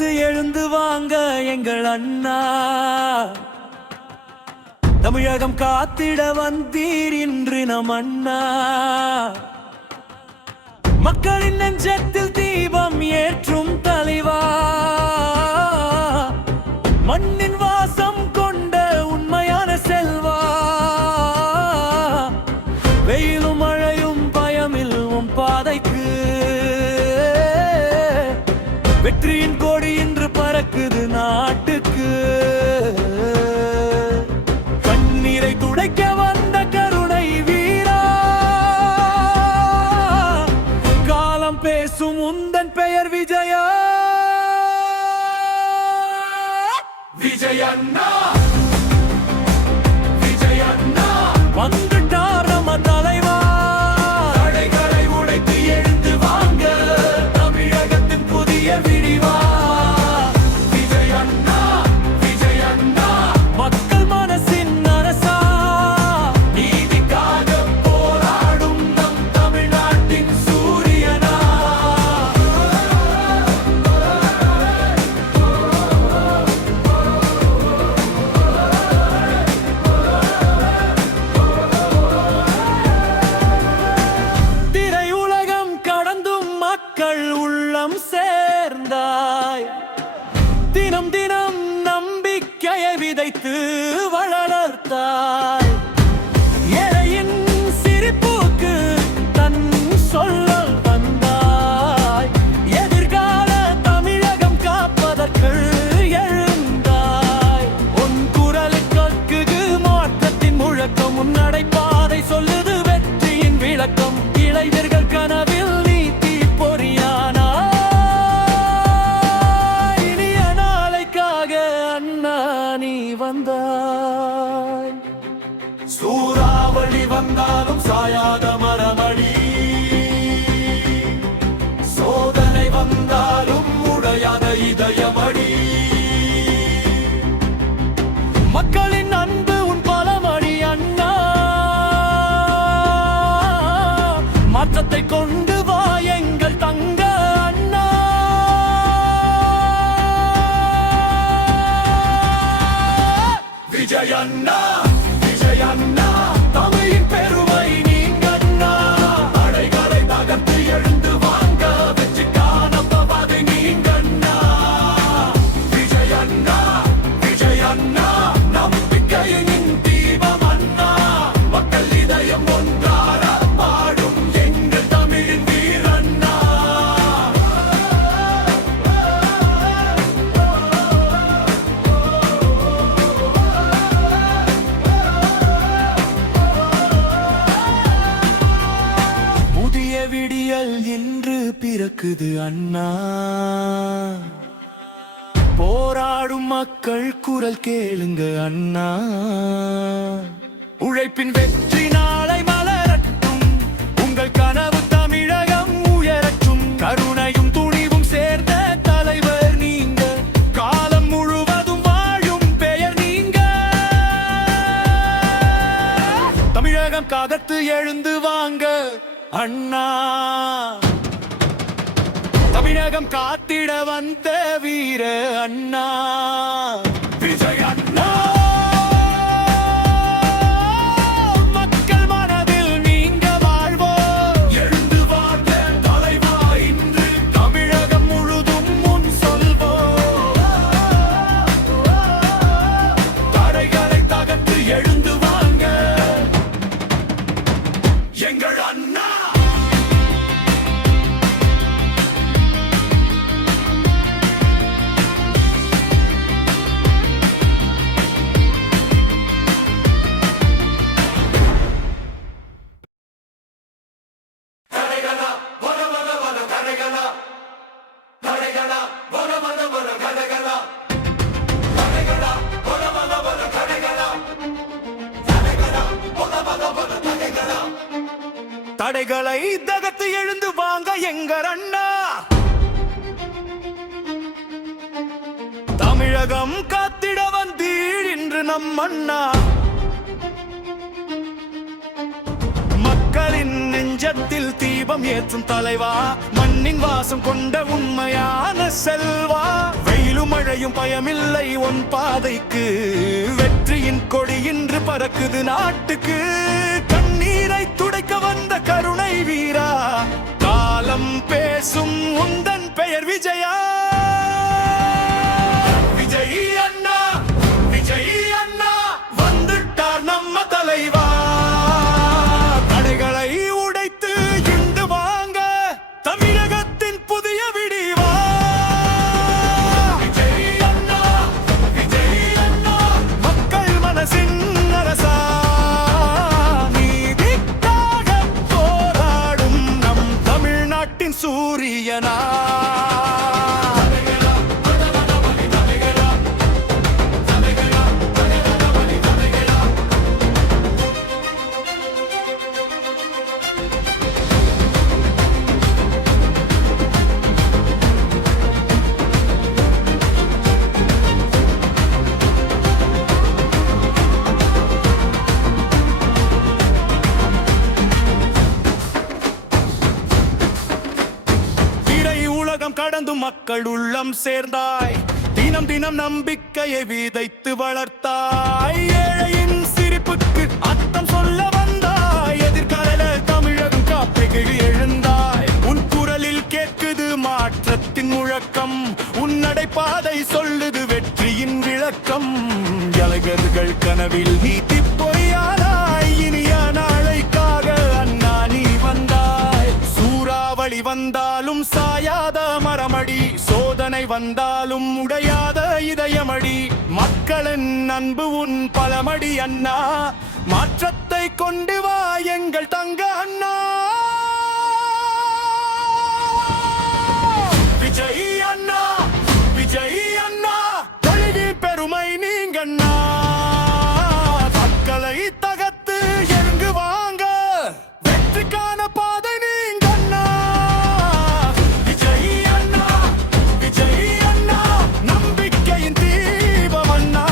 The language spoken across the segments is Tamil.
காத்து எழுந்து வாங்க எங்கள் அண்ணா. தமிழகம் காத்திட வந்தீர் இன்று நம் அண்ணா. மக்களின் நெஞ்சத்தில் தீபம் ஏற்றும் தலைவா, மண்ணின் வாசம் கொண்ட உண்மையான செல்வா. வெயிலும் மழையும் பயமில்லும் பாதைக்கு வெற்றியின் கொடி இன்று பறக்குது நாட்டுக்கு. கண்ணீரை துடைக்க வந்த கருணை வீரா, காலம் பேசும் உந்தன் பெயர் விஜயா. விஜயண்ணா, விஜயண்ணா வந்துட்டார் நம்ம தலைவா. தடைகளை உடைத்து எழுந்து வாங்க, தமிழகத்தின் புதிய விடிவா. விஜயண்ணா, விஜயண்ணா மக்கள் மனசின் அரசா, நீதிக்காக போராடும் நம் தமிழ்நாட்டின் சூரியனா. திரையுலகம் கடந்தும் மக்கள் உள்ளம் சேர்ந்தாய். தினம் தினம் நம்பிக்கையை விதைத்து வளர்த்தாய். ஏழையின் சிரிப்புக்கு தன் சொல்லல் வந்தாய். எதிர்கால தமிழகம் காப்பதற்கு எழுந்தாய். உன் குரலுக்கு மாற்றத்தின் முழக்கம், உன் நடைபாதை சொல்லுது வெற்றியின் விளக்கம். இளைஞர்கள் கனவில் நீ தீப்பொறியானா. இனிய நாளைக்காக அண்ணா நீ வந்தாய். சூறாவளி வந்தாலும் சாயாத மரமடி, சோதனை வந்தாலும் உடையாத இதயமடி. மக்களின் அன்பு உன் பலமடி அண்ணா. மாற்றத்தை கொண்டு வா எங்கள் தங்க அண்ணா. விஜயண்ணா, விஜயண்ணா தமிழின் பெருமை நீங்கண்ணா. தடைகளை தகர்த்து எழுந்து வாங்க, வெற்றிக்கான பாதை நீங்கண்ணா. விஜயண்ணா, விஜயண்ணா நம்பிக்கையின் தீபம் அண்ணா. மக்கள் இதயம் ஒன்றார பாடும் எங்கள் தமிழின் வீரண்ணா. புதிய விடியல் இன்று பிறக்குது அண்ணா. போராடும் மக்கள் குரல் கேளுங்க அண்ணா. உழைப்பின் வெற்றி நாளை மலரட்டும், உங்கள் கனவு தமிழகம் உயரட்டும். கருணையும் துணிவும் சேர்ந்த தலைவர் நீங்க, காலம் முழுவதும் வாழும் பெயர் நீங்க. தமிழகம் காகத்து எழுந்து வாங்க அண்ணா. தமிழகம் காத்திட வந்த வீர அண்ணா. விஜயண்ணா மக்கள் மனதில் நீங்க வாழ்வோ. எழுந்து வாழ்ந்த தலைவா இன்று தமிழகம் முழுதும் முன் சொல்வோ. தடைகளை தகர்த்து எழுந்து வாங்க எங்கள் அண்ணா. தடைகளை தகர்த்து எழுந்து வாங்க எங்கள் அண்ணா. தமிழகம் காத்திட வந்தீர் இன்று நம் அண்ணா. மக்களின் நெஞ்சத்தில் தீபம் ஏற்றும் தலைவா, மண்ணின் வாசம் கொண்ட உண்மையான செல்வா. இங்கேயும் பயமில்லை உன் பாதைக்கு. வெற்றியின் கொடி இன்று பறக்குது நாட்டுக்கு. கண்ணீரை துடைக்க வந்த கருணை வீரா, காலம் பேசும் உந்தன் பெயர் விஜயா. விஜய் அண்ணா, விஜய் அண்ணா வந்துட்டார் நம்ம தலைவா. தடைகளை உடைத்து இன்று வாங்க தமிழகத்தின் புதிய விடிவா. விஜய் அண்ணா, விஜய் அண்ணா மக்கள் மனசின் அரசா. நீதிக்காக போராடும் நம் தமிழ்நாட்டின் சூரியனா. கடந்து மக்கள் உள்ளம் சேர்ந்தாய். தினம் தினம் நம்பிக்கையை விதைத்து வளர்த்தாய். ஏழையின் சிரிப்புக்கு அர்த்தம் சொல்ல வந்தாய். எதிர்கால தமிழகம் காப்பைக்கு எழுந்தாய். உன் குரலில் கேட்குது மாற்றத்தின் முழக்கம். உன் நடைபாதை சொல்லுது வெற்றியின் விளக்கம். இளைஞர்கள் கனவில் நீதி பொய்யானாய். இனிய நாளைக்காக அண்ணா நீ வந்தாய். சூறாவளி வந்தாலும் சாயாத மரமடி. சோதனை வந்தாலும் உடையாத இதயமடி. மக்களின் அன்பு உன் பலமடி அண்ணா. மாற்றத்தை கொண்டு வா எங்கள் தங்க அண்ணா. விஜய் அண்ணா, விஜய் அண்ணா கல்வி பெருமை நீங்கண்ணா. மக்களை தகத்து எங்கு வாங்க வெற்றிக்கான பாதை நீங்கண்ணா. விஜய் அண்ணா, விஜய் அண்ணா நம்பிக்கையின் தீபம் அண்ணா.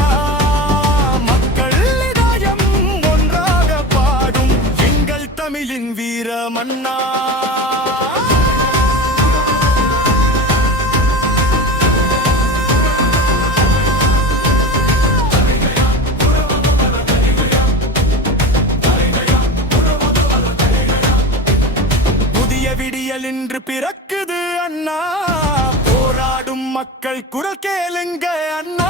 மக்கள் இதயம் ஒன்றாக பாடும் எங்கள் தமிழின் வீரம் அண்ணா. விடியல் இன்று பிறக்குது அண்ணா. போராடும் மக்கள் குரல் கேளுங்க அண்ணா.